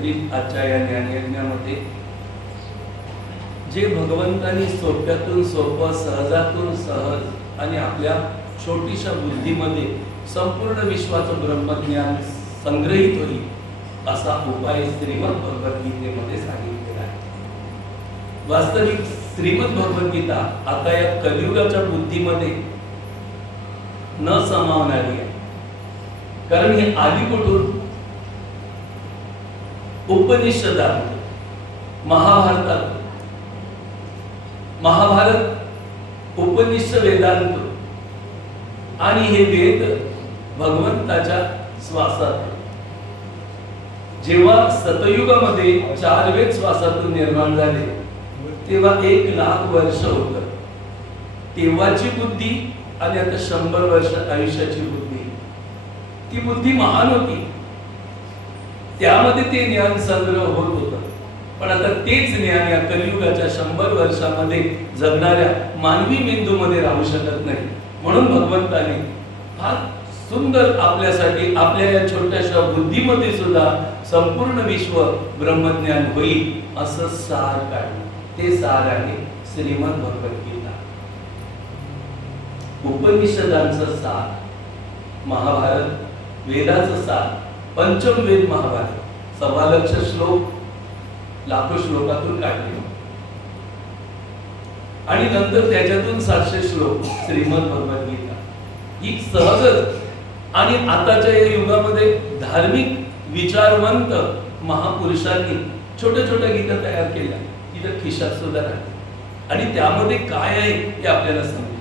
एकत्रित आजच्या या ज्ञानयज्ञामध्ये जे भगवंतांनी सोप्यातून सोपं, सहजातून सहज आणि आपल्या छोटीशा बुद्धीमध्ये संपूर्ण विश्वाचं ब्रह्मज्ञान संग्रहित होईल असा उपाय श्रीमद भगवद्गीतेमध्ये सांगितलेला आहे. वास्तविक श्रीमद भगवद्गीता आता या कलियुगाच्या बुद्धीमध्ये न समावणारी आहे. कारण ही आली कुठून? उपनिषदात, महाभारतात. महाभारत उपनिषद वेदांत आणि हे वेद भगवंताच्या श्वासात. जेव्हा सतयुगामध्ये 4 वेद श्वासातून निर्माण झाले तेव्हा 1,00,000 वर्ष होत. तेव्हाची बुद्धी आणि आता 100 वर्ष आयुष्याची बुद्धी, ती बुद्धी महान होती. त्यामध्ये ते ज्ञान संग्रह होत होतं. पण आता तेच ज्ञान या कलियुगाच्या 100 वर्षामध्ये जगणाऱ्या मानवी मेंदूमध्ये राहू शकत नाही. म्हणून भगवंताने फार सुंदर आपल्यासाठी आपल्या या छोट्याशा बुद्धीमध्ये सुद्धा संपूर्ण विश्व ब्रह्मज्ञान होईल असं सार काढलं. ते सार आहे श्रीमद भगवद्गीता. उपनिषदांचं सार, महाभारत, वेदाचं सार, पंचम वेद महाभारत, 1.25 श्लोक, लाखो श्लोकातून काढले आणि नंतर त्याच्यातून 700 श्लोक श्रीमद भगवद्गीता. ही सहजच आणि आताच्या या युगामध्ये धार्मिक विचारवंत महापुरुषांनी छोट्या छोट्या गीता तयार केल्या, तिथं खिशात सुद्धा राहते. आणि त्यामध्ये काय आहे हे आपल्याला समजेल.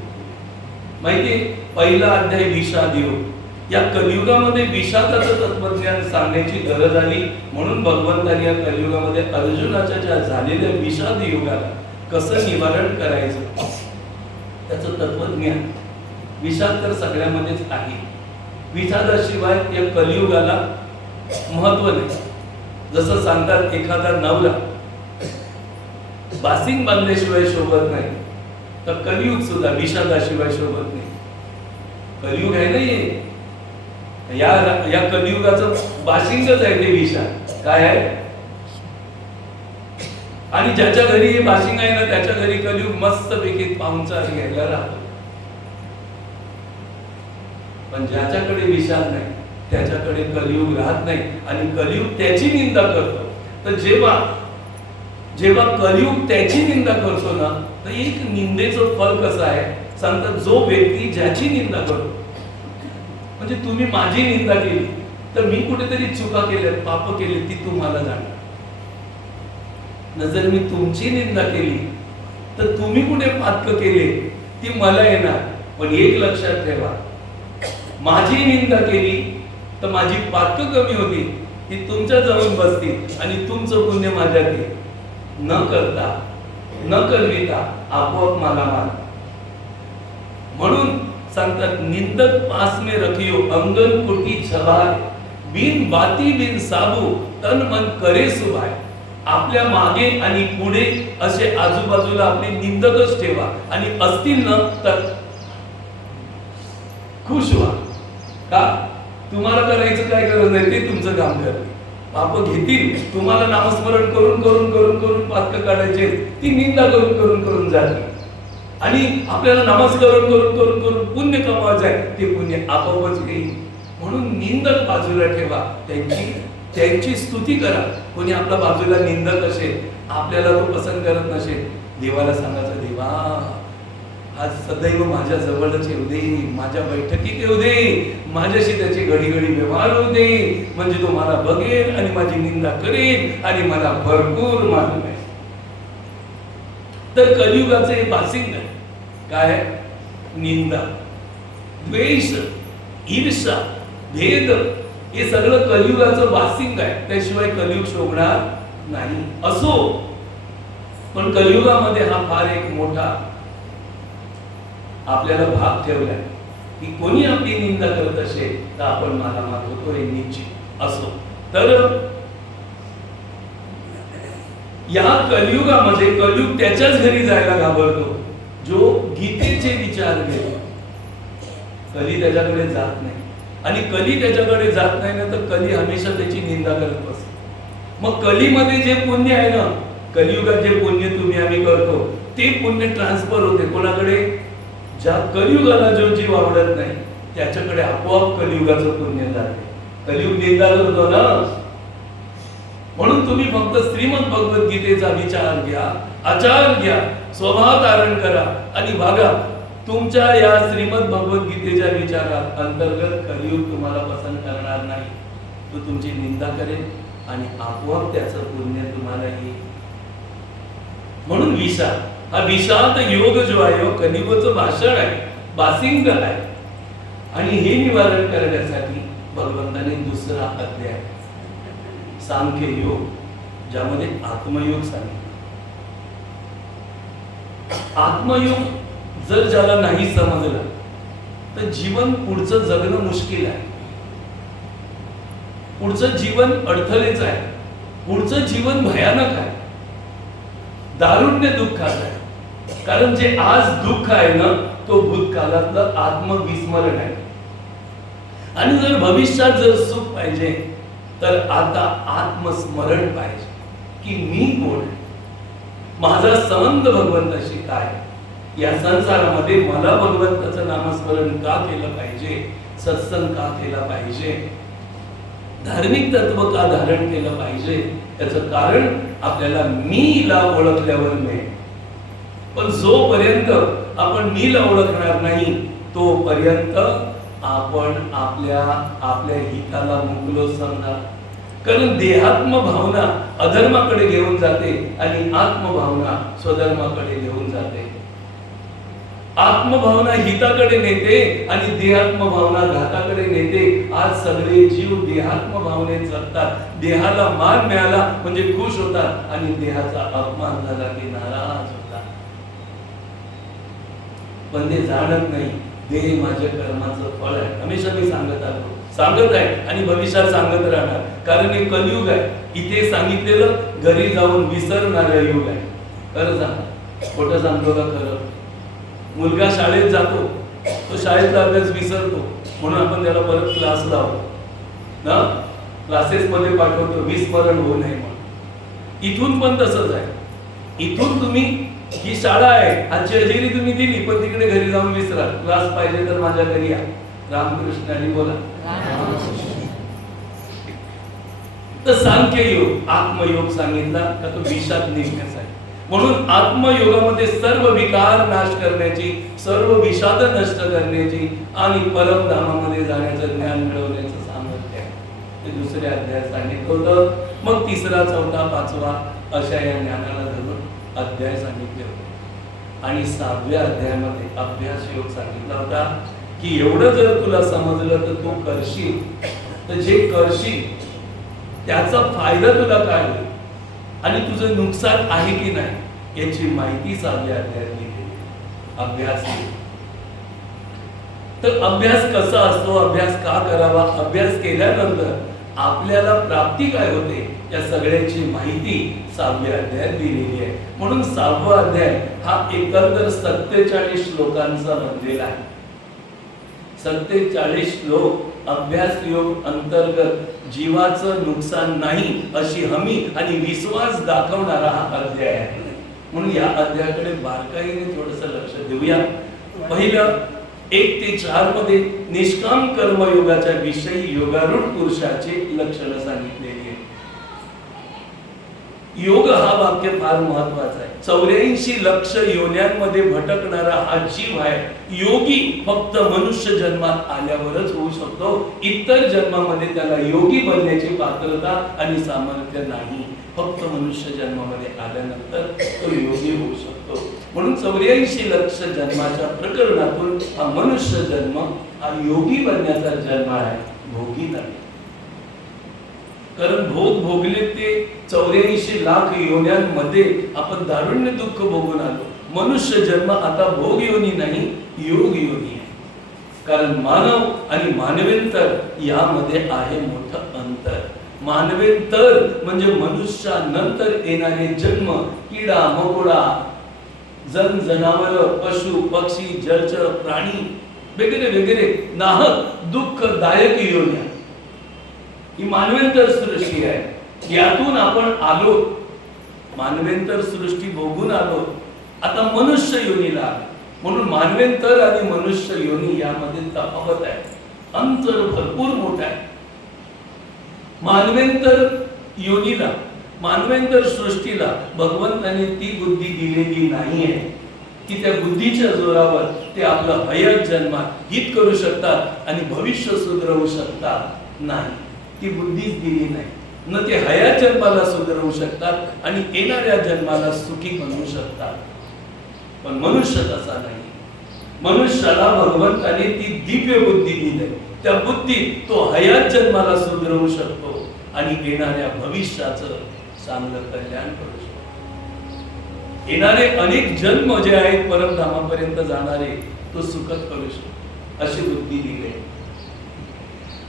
माहितीये, पहिला अध्याय विषाद योग. या कलियुगामध्ये विषादाचं तत्वज्ञान सांगण्याची गरज आली. म्हणून भगवंतांनी या कलियुगामध्ये अर्जुनाच्या ज्या झालेल्या विषाद युगाला कसं निवारण करायचं त्याचं तत्वज्ञान. विषाद तर सगळ्यामध्येच आहे. विषादाशिवाय या कलियुगाला महत्व नाही. जसं सांगतात एखादा नवरा बासिंग बांधल्याशिवाय शोभत नाही, तर कलियुग सुद्धा विषादाशिवाय शोभत नाही. कलियुग आहे नाहीये, या कलियुगाचं बाशिंगच आहे ते विषाद. काय आहे? आणि ज्याच्या घरी हे बाशिंग आहे ना त्याच्या घरी कलियुग मस्तपैकी पाहुणचार घ्यायला राहतो. पण ज्याच्याकडे विषाद नाही त्याच्याकडे कलियुग राहत नाही आणि कलियुग त्याची निंदा करतो. तर जेव्हा कलियुग त्याची निंदा करतो ना, तर एक निंदेचं फल कसं आहे सांगतात, जो व्यक्ती ज्याची निंदा करतो, म्हणजे तुम्ही माझी निंदा केली तर मी कुठेतरी चुका केल्या, पाप केली, ती तुम्हाला जाणार. जर मी तुमची निंदा केली तर तुम्ही कुठे पातक केले ती मला येणार. पण एक लक्षात ठेवा, माझी निंदा केली तर माझी पातक कमी होती, ती तुमच्या जवळ बसती आणि तुमचं पुण्य माझ्यात येईल. न करता न कळविता आपोआप मला मान. म्हणून सांगतात, निंदक पास में रखियो अंगन कुटी छबाय, बिन बाती बिन साबू तन मन करे सुभाय. आपल्या मागे आणि पुढे असे आजूबाजूला आपले निंदकच ठेवा आणि असतील ना तर खुश व्हा. का? तुम्हाला करायचं काय गरज नाही, ते तुमचं काम करते. पाप घेतील, तुम्हाला नामस्मरण करून करून करून करून पातक काढायचे, ती निंदा करून करून करून जाते. आणि आपल्याला नमस्कार करून करून करून पुण्य कमवायचं आहे, ते पुण्य आपोआपच येईल. म्हणून निंदक बाजूला ठेवा, त्यांची स्तुती करा. कोणी आपल्या बाजूला निंदक असेल, आपल्याला तो पसंत करत नसेल, देवाला सांगायचं, देवा आज सदैव माझ्या जवळच येऊ दे, माझ्या बैठकीत येऊ दे, माझ्याशी त्याची घडी घडी व्यवहार होऊ दे, म्हणजे तो मला बघेल आणि माझी निंदा करेल आणि मला भरपूर मान मिळेल. तर कलियुगाचं हे बासिंग आहे. काय? निंदा, द्वेष, ईर्ष्या, भेद, हे सगळं कलियुगाचं बासिंग आहे. त्याशिवाय कलियुग शोभणार नाही. असो, पण कलियुगामध्ये हा फार एक मोठा आपल्याला भाग ठेवलाय की कोणी आपली निंदा करत असेल तर आपण मालामाल होतो हे निश्चित. असो, तर या कलियुगामध्ये कलियुग त्याच्याच घरी जायला घाबरतो जो गीतेचे विचार घेतो. कली त्याच्याकडे जात नाही आणि कली त्याच्याकडे जात नाही ना, तर कली हमेशा त्याची निंदा करत बसतो. मग कलीमध्ये जे पुण्य आहे ना, कलियुगात जे पुण्य तुम्ही आम्ही करतो ते पुण्य ट्रान्सफर होते कोणाकडे? ज्या कलियुगाला जो जीव आवडत नाही त्याच्याकडे आपोआप कलियुगाचं पुण्य जाते. कलियुग निंदा करतो ना. म्हणून तुम्ही फक्त श्रीमद भगवद्गीतेचा विचार घ्या, आचार घ्या, स्वभाव धारण करा आणि वागा. तुमच्या या श्रीमद भगवद्गीतेच्या विचारात अंतर्गत कलियुग तुम्हाला पसंत करणार नाही. तो तुमची निंदा करेल आणि आपोआप त्याचं पुण्य तुम्हाला येईल. म्हणून विषाद, हा विषाद योग जो आहे कलियुगाचं भाषण आहे, बासिंग आहे. आणि हे निवारण करण्यासाठी भगवंताने दुसरा अध्याय सांख्य योग, ज्यामध्ये आत्मयोग सांगितलं. आत्मयोग जर ज्याला नाही समजलं तर जीवन पुढचं जगणं मुश्किल आहे. पुढचं जीवन अडथळेच आहे. पुढचं जीवन भयानक आहे, दारुण्य दुःखाचं आहे. कारण जे आज दुःख आहे ना, तो भूतकाळातलं आत्मविस्मरण आहे. आणि जर भविष्यात जर सुख पाहिजे तर आता आत्मस्मरण पाहिजे की मी कोण आहे, माझा संबंध भगवंताशी काय. या संसारामध्ये मला भगवंताचं नामस्मरण का केलं पाहिजे, सत्संग का केला पाहिजे, धार्मिक तत्व का धारण केलं पाहिजे, त्याचं कारण आपल्याला मीला ओळखल्यावर मिळेल. पण जोपर्यंत आपण मीला ओळखणार नाही तोपर्यंत आपण आपल्या हिताला मुकलो समजा. कारण देहात्म भावना अधर्माकडे घेऊन जाते आणि आत्मभावना स्वधर्माकडे घेऊन जाते. आत्मभावना हिताकडे नेते आणि देहात्म भावना घाताकडे नेते. आज सगळे जीव देहात्म भावनेत जगतात. देहाला मान मिळाला म्हणजे खुश होतात आणि देहाचा अपमान झाला की नाराज होतात. पण ते जाणत नाही देह माझ्या कर्माचं फळ आहे. हमेशा मी सांगत आहे आणि भविष्यात सांगत राहणार. कारण हे कलियुग आहे. इथे सांगितलेलं घरी जाऊन विसरणारं युग आहे. खरं सांग, खोटं सांगतो का खरं? मुलगा शाळेत जातो, तो शाळेतला अभ्यास विसरतो म्हणून आपण त्याला परत क्लास लावतो ना, क्लासेस मध्ये पाठवतो विस्मरण होऊ नये म्हणून. इथून पण तसंच आहे. इथून तुम्ही ही शाळा आहे, आजची हजेरी तुम्ही दिली, पण तिकडे घरी जाऊन विसरा. क्लास पाहिजे तर माझ्या घरी या. रामकृष्ण हरी बोला. तर सांख्य योग, आत्मयोग सांगितला का तो विषाद निघण्याचा आहे. म्हणून आत्मयोगामध्ये सर्व विकार नाश करण्याची, सर्व विषाद नष्ट करण्याची आणि परमधामामध्ये जाण्याचं ज्ञान मिळवण्याचं सामर्थ्य आहे. ते दुसऱ्या अध्यायात सांगितलं होतं. मग तिसरा, चौथा, पाचवा अशा या ज्ञानाला धरून अध्याय सांगितले होते. आणि 6व्या अध्यायामध्ये अभ्यास योग सांगितला होता की एवढं जर तुला समजलं तर तू करशील, तर जे करशील त्याचा फायदा तुला काय होईल आणि तुझं नुकसान आहे की नाही याची माहिती 6व्या अध्यायात दिली. अभ्यास. तर अभ्यास कसा असतो, अभ्यास का करावा, अभ्यास केल्यानंतर आपल्याला प्राप्ती काय होते या सगळ्याची माहिती 6व्या अध्यायात दिलेली आहे. म्हणून 6वा अध्याय हा एकंदर 47 श्लोकांचा बनलेला आहे. 47 श्लोक अभ्यास योग अंतर्गत जीवाचं नुकसान नाही अशी हमी आणि विश्वास दाखवणारा हा अध्याय आहे. म्हणून या अध्यायाकडे बारकाईने थोडंसं लक्ष देऊया. पहिलं 1 ते 4 मध्ये निष्काम कर्मयोगाच्या विषयी योगारूढ पुरुषाचे लक्षणं सांगितलेली आहे. योग हा वाक्य फार महत्वाचा आहे. 84 लक्ष योन्यांमध्ये भटकणारा हा जीव आहे. योगी फक्त मनुष्य जन्मात आल्यावरच होऊ शकतो. इतर जन्मामध्ये त्याला योगी बनण्याची पात्रता आणि सामर्थ्य नाही. फक्त मनुष्य जन्मामध्ये आल्यानंतर तो योगी होऊ शकतो. म्हणून 84 लक्ष जन्माच्या प्रकरणातून हा मनुष्य जन्म हा योगी बनण्याचा जन्म आहे, भोगी नाही. कारण भोग भोगले ते 84 लाख योन्यांमध्ये आपण दारुण्य दुःख भोगून आलो. मनुष्य जन्म आता भोग योनी नाही, योग योनी आहे. कारण मानव आणि मानवेंतर यामध्ये आहे मोठं अंतर. मानवेंतर म्हणजे मनुष्यानंतर येणारे जन्म, किडा मकोडा, जनावर, पशु पक्षी, जलचर प्राणी वगैरे वगैरे नाहक दुःखदायक योन्या ही मानवेंतर सृष्टी आहे. यातून आपण आलो, मानवेंतर सृष्टी भोगून आलो, आता मनुष्य योनीला आलो. म्हणून मानवेंतर आणि मनुष्य योनी यामध्ये तफावत आहे, अंतर भरपूर मोठा आहे. मानवेंतर योनीला, मानवेंतर सृष्टीला भगवंताने ती बुद्धी दिलेली नाहीये की त्या बुद्धीच्या जोरावर ते आपलं हयात जन्मात हित करू शकतात आणि भविष्य सुधरवू शकतात. नाही, ती बुद्धीच दिली नाही. न ते हयात जन्माला सुधरवू शकतात आणि येणाऱ्या जन्माला सुखी बनवू शकतात. पण मनुष्य तसा नाही. मनुष्याला भगवंताने ती दिव्य बुद्धी दिली. त्या बुद्धीत तो हयात जन्माला सुधरवू शकतो आणि येणाऱ्या भविष्याचं चांगलं कल्याण करू शकतो. येणारे अनेक जन्म जे आहेत परमधामापर्यंत जाणारे तो सुखद करू शकतो, अशी बुद्धी दिली.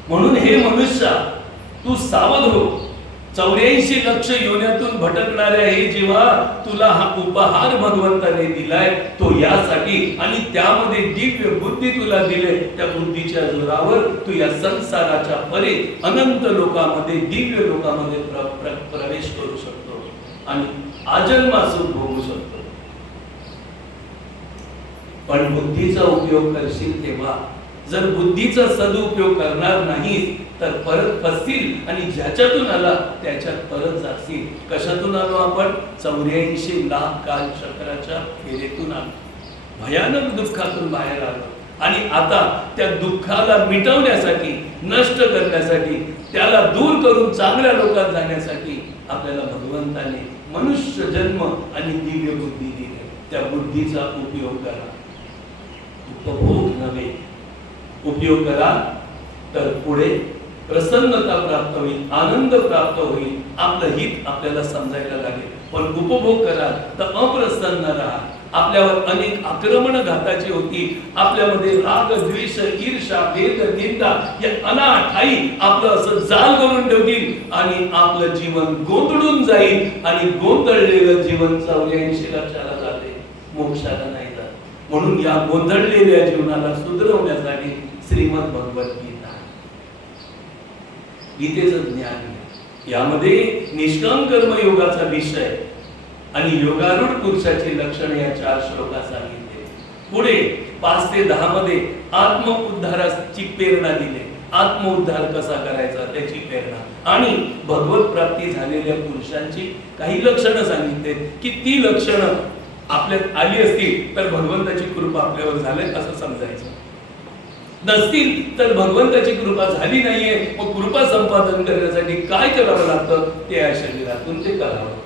म्हणून हे मनुष्य तू सावध हो. 84 लक्ष योन्यातून भटकणाऱ्या हे जेव्हा तुला हा उपहार भगवंताने दिलाय तो यासाठी, आणि त्यामध्ये दिव्य बुद्धी तुला दिले, त्या बुद्धीच्या जोरावर तू या संसाराच्या परे अनंत लोकांमध्ये, दिव्य लोकांमध्ये प्रवेश करू शकतो आणि आजन्मा सुख भोगू शकतो. पण बुद्धीचा उपयोग करशील तेव्हा, जर बुद्धीचा सदुपयोग करणार नाही तर परत फसतील आणि ज्याच्यातून आला त्याच्यात परत जाशील. कशातून आलो आपण? 84 लाख काल चक्राच्या फेरेतून आलो, भयानक दुःखातून बाहेर आलो. आणि आता त्या दुःखाला मिटवण्यासाठी, नष्ट करण्यासाठी, त्याला दूर करून चांगल्या लोकात जाण्यासाठी आपल्याला भगवंताने मनुष्य जन्म आणि दिव्य बुद्धी दिली. त्या बुद्धीचा उपयोग करा, उपभोग नव्हे. उपयोग करा तर पुढे प्रसन्नता प्राप्त होईल, आनंद प्राप्त होईल, आपलं हित आपल्याला समजायला लागेल. पण उपभोग करा तर अप्रसन्न राहा. आपल्यावर अनेक आक्रमण घाताची होती, आपल्यामध्ये राग, द्वेष, ईर्ष्या, भेद, निंदा या अनाठाई आपलं असं जाल करून ठेवतील आणि आपलं जीवन गोंधळून जाईल. आणि गोंधळलेलं जीवन 84 लक्षाला जाते, मोक्षाला नाही जात. म्हणून या गोंधळलेल्या जीवनाला सुधरवण्यासाठी श्रीमद भगवद्गीता, गीतेचं ज्ञान, यामध्ये निष्काम कर्म योगाचा विषय आणि योगारूढ पुरुषाची लक्षणे या 4 श्लोकात सांगितले. पुढे 5 ते 10 मध्ये आत्म उद्धाराची प्रेरणा दिली. आत्म उद्धार कसा करायचा त्याची प्रेरणा आणि भगवत प्राप्ती झालेल्या पुरुषांची काही लक्षणं सांगितले की ती लक्षणं आपल्यात आली असतील तर भगवंताची कृपा आपल्यावर झाली असं समजायचं. नसतील तर भगवंताची कृपा झाली नाहीये, मग कृपा संपादन करण्यासाठी काय करावं लागतं ते या शरीरातून ते करावं,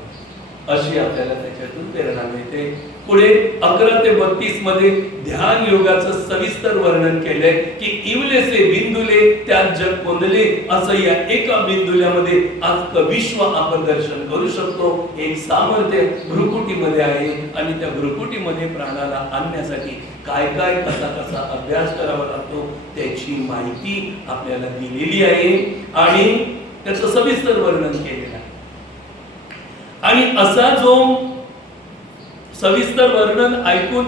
अशी आपल्याला त्याच्यातून प्रेरणा मिळते. पुढे 11 ते 32 मध्ये ध्यान योगाचं सविस्तर वर्णन केलंय की इवलेसे बिंदुले त्यात जग कोंदले, असं या एका बिंदुल्यामध्ये आज विश्व आपण दर्शन करू शकतो. एक सामर्थ्य भ्रुकुटीमध्ये आहे आणि त्या भ्रुकुटीमध्ये प्राणाला आणण्यासाठी काय काय कसा कसा अभ्यास करावा लागतो त्याची माहिती आपल्याला दिलेली आहे आणि त्याचं सविस्तर वर्णन केलेलं आहे. आणि असा जो सविस्तर वर्णन ऐकून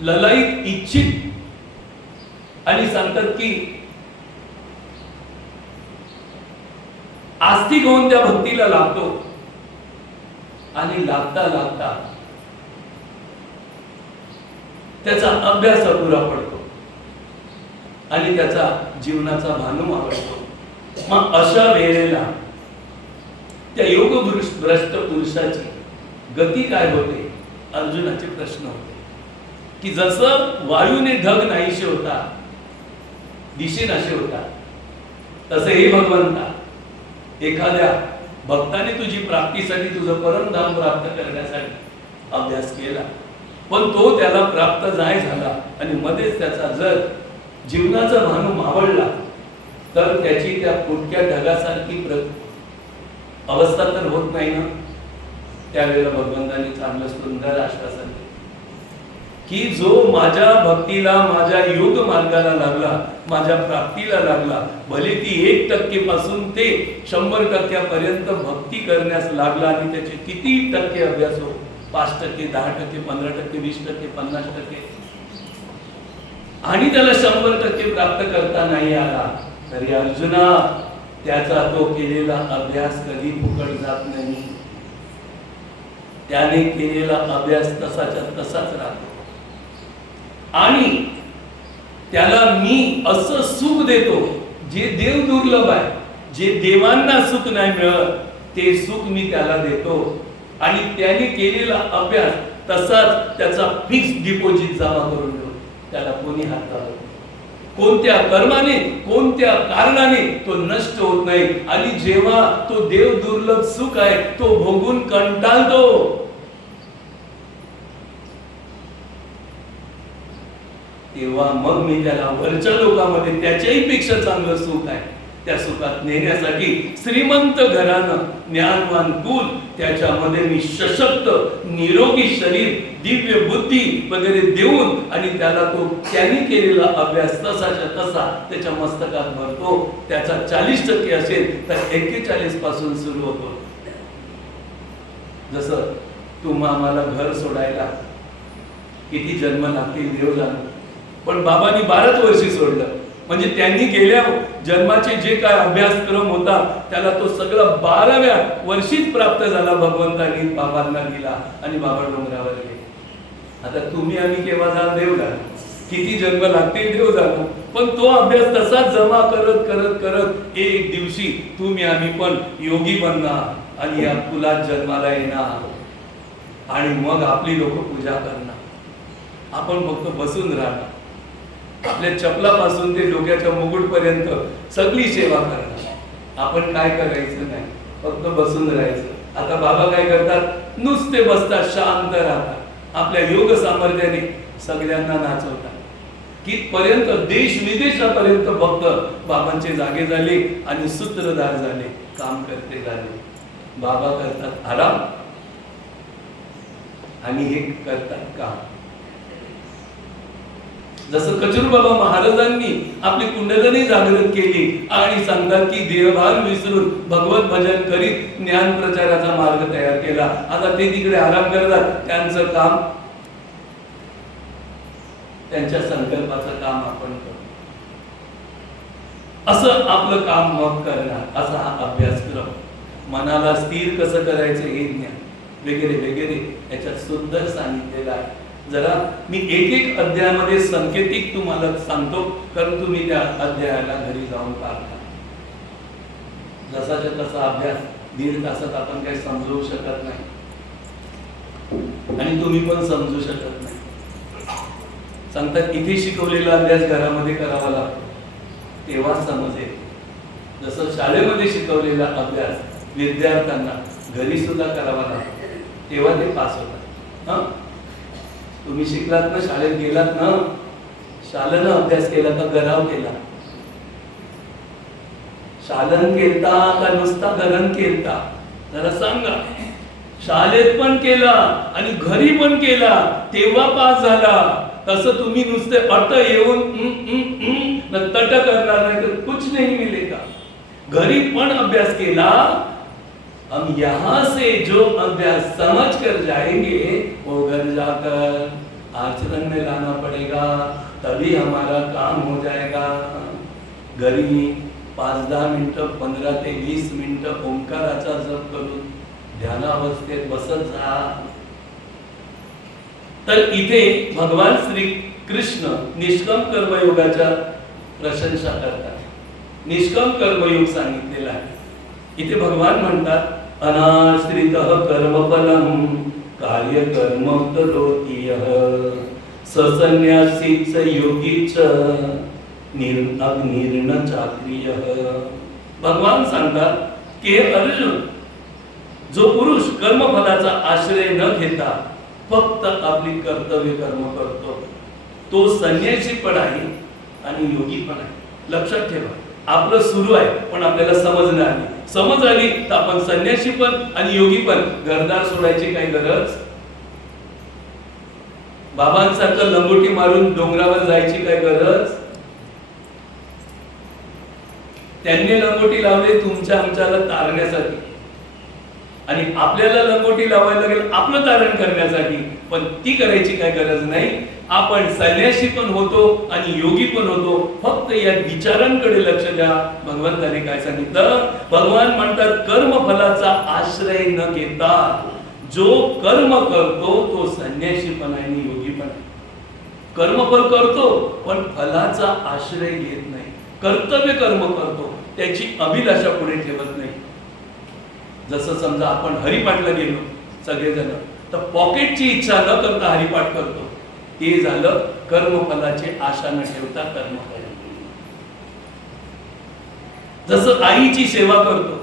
ललाईत इच्छित आणि सांगतात की आस्तिक होऊन त्या भक्तीला लागतो आणि लागता लागता त्याचा अभ्यास अपुरा पडतो आणि त्याचा जीवनाचा भानू आवडतो. मग अशा वेळेला त्या योग भ्रष्ट पुरुषाची गती काय होते? अर्जुनाचे प्रश्न होते की जसं वायूने ढग नाहीसे होता, दिशेनाशे होता, तसे हे भगवंता एखाद्या भक्ताने तुझी प्राप्तीसाठी, तुझं परमधाम प्राप्त करण्यासाठी अभ्यास केला, पण तो त्याला प्राप्त नाही झाला आणि मध्येच त्याचा जर जीवनाचा भानू मावळला तर त्याची त्या फुटक्या ढगासारखी अवस्था तर होत नाही ना. त्यावेळेला भगवंतांनी चांगलं सुंदर आश्वासन दिलं की जो माझ्या भक्तीला, माझ्या योग मार्गाला लागला, माझ्या प्राप्तीला लागला, भले ती 1% पासून ते 100% पर्यंत भक्ती करण्यास लागला आणि त्याचे किती टक्के अभ्यास हो, 5%, 10%, 15%, 20%, 50%, आणि त्याला 100% प्राप्त करता नाही आला तरी अर्जुना त्याचा तो केलेला अभ्यास कधी फुकट जात नाही. त्याने केलेला अभ्यास तसाच्या तसाच राहतो. आणि त्याला मी असं सुख देतो जे देव दुर्लभ आहे, जे देवांना सुख नाही मिळत ते सुख मी त्याला देतो. आणि त्याने केलेला अभ्यास तसाच त्याचा फिक्स डिपॉझिट जमा करून ठेवतो. त्याला कोणी हात लावत नाही. कोणत्या कर्माने कोणत्या कारणाने तो नष्ट होत नाही. आणि जेव्हा तो देव दुर्लभ सुख आहे तो भोगून कंटाळतो, तेव्हा मग मी त्याला वरच्या लोकांमध्ये त्याच्याही पेक्षा चांगलं सुख आहे त्या सुखात नेण्यासाठी श्रीमंत घरानं ज्ञानवान कुल त्याच्यामध्ये मी सशक्त निरोगी शरीर दिव्य बुद्धी वगैरे देऊन आणि त्याला तो त्यांनी केलेला अभ्यास तसाच्या तसा त्याच्या मस्तकात भरतो. त्याचा 40% असेल तर 41 पासून सुरू होतो. जसं तुम्हा आम्हाला घर सोडायला किती जन्म लागतील देव जाणो, पण बाबांनी 12च वर्षी सोडलं. म्हणजे त्यांनी गेल्या जन्माचे जे काय अभ्यासक्रम होता त्याला तो सगळा 12व्या वर्षीच प्राप्त झाला. भगवंतांनी बाबांना दिला आणि बाबा डोंगरावर गेले. आता तुम्ही आम्ही केव्हा जाल देव जाणो, किती जन्म लागतील देव जाणो, पण तो अभ्यास तसाच जमा करत करत करत एक दिवशी तुम्ही आम्ही पण योगी बनणार आणि या कुलात जन्माला येणार. आणि मग आपली लोक पूजा करणार, आपण फक्त बसून राहणार. आपल्या चपलापासून ते डोक्याच्या मुकुट पर्यंत सगळी सेवा करणार. आपण काय करायचं नाही, फक्त बसून राहायचं. आता बाबा काय करतात, नुसते बसतात, शांत राहतात. आपल्या योग सामर्थ्याने सगळ्यांना नाचवतात. कितपर्यंत देश विदेशापर्यंत भक्त बाबांचे जागे झाले आणि सूत्रधार झाले, काम करते झाले. बाबा करतात आराम आणि हे करतात काम. जसं कचरूबाबा महाराजांनी आपली कुंडलिनी जागृत केली आणि सांगतात की देहभान विसरून भगवत भजन करीत ज्ञान प्रचाराचा मार्ग तयार केला. आता ते तिकडे आराम करतात. त्यांचं काम, त्यांच्या संकल्पाचं काम आपण करू. असं आपलं काम मग करणार, असा हा अभ्यासक्रम. मनाला स्थिर कसं करायचं हे ज्ञान वगैरे वगैरे याच्यात सुंदर सांगितलेलं आहे. जरा मी एक एक अध्यायामध्ये संकेतिक तुम्हाला सांगतो, कारण तुम्ही त्या अध्यायाला घरी जाऊन पाहता. जसाच्या तसा अभ्यास 1.5 तासात आपण काही समजवू शकत नाही आणि तुम्ही पण समजू शकत नाही. सांगतात इथे शिकवलेला अभ्यास घरामध्ये करावा लागतो, तेव्हा समजेल. जसं शाळेमध्ये शिकवलेला अभ्यास विद्यार्थ्यांना घरी सुद्धा करावा लागतो, तेव्हा ते पास होतात. तुम्ही शिकलात ना, शाळेत गेलात ना, शाळेनं अभ्यास केला का गराव केला? शालन केलता का नुसता गरण केलता? जरा सांगा. शाळेत पण केला आणि घरी पण केला तेव्हा पास झाला. तसं तुम्ही नुसते अट येऊन तट करणार नाही तर कुछ नहीं मिलेगा. घरी पण अभ्यास केला, हम यहां से जो अभ्यास समझ कर जाएंगे वो घर जाकर आचरण में लाना पड़ेगा, तभी हमारा काम हो जाएगा. घरी 5-10 मिनिटं 15 ते 20 मिनिटं ओंकाराचा जप करून ध्यानावस्थेत बसत जा. तर इथे भगवान श्री कृष्ण निष्काम कर्मयोगाच्या प्रशंसा करतात. निष्काम कर्मयोग सांगितलेला आहे. इथे भगवान म्हणतात अनाश्रितः कर्मफलम कार्य कर्म करोतीयः ससन्यासीच योगीच निर्न चाक्रियः. भगवान सांगतात की अर्जुन, जो पुरुष कर्मफलाचा आश्रय न घेता फक्त आपली कर्तव्य कर्म करतो तो संन्यासी पण आहे आणि योगी पण आहे. लक्षात ठेवा, आपलं सुरू आहे पण आपल्याला समज नाही आली. समज आली तर आपण संन्यासी पण आणि योगी पण. घरदार सोडायची काही गरज, बाबांसारखं लंगोटी मारून डोंगरावर जायची काय गरज? त्यांनी लंगोटी लावली तुमच्या आमच्याला तारण्यासाठी आणि आपल्याला लंगोटी लावायला लागेल आपलं तारण करण्यासाठी, पण ती करायची काय गरज नाही. आपण संन्यासी पण होतो आणि योगी पण होतो. फक्त या विचारांकडे लक्ष द्या. भगवंताने काय सांगितलं? भगवान म्हणतात कर्मफलाचा आश्रय न घेता जो कर्म करतो तो संन्यासी पण आहे आणि योगी पण आहे. कर्मफल करतो पण फलाचा आश्रय घेत नाही. कर्तव्य कर्म करतो, त्याची अभिलाषा पुढे ठेवत नाही. जसं समजा आपण हरिपाठला गेलो सगळेजण, तर पॉकेटची इच्छा न करता हरिपाठ करतो, ते झालं कर्मफलाची आशा न ठेवता कर्म करणे. जसं आईची सेवा करतो,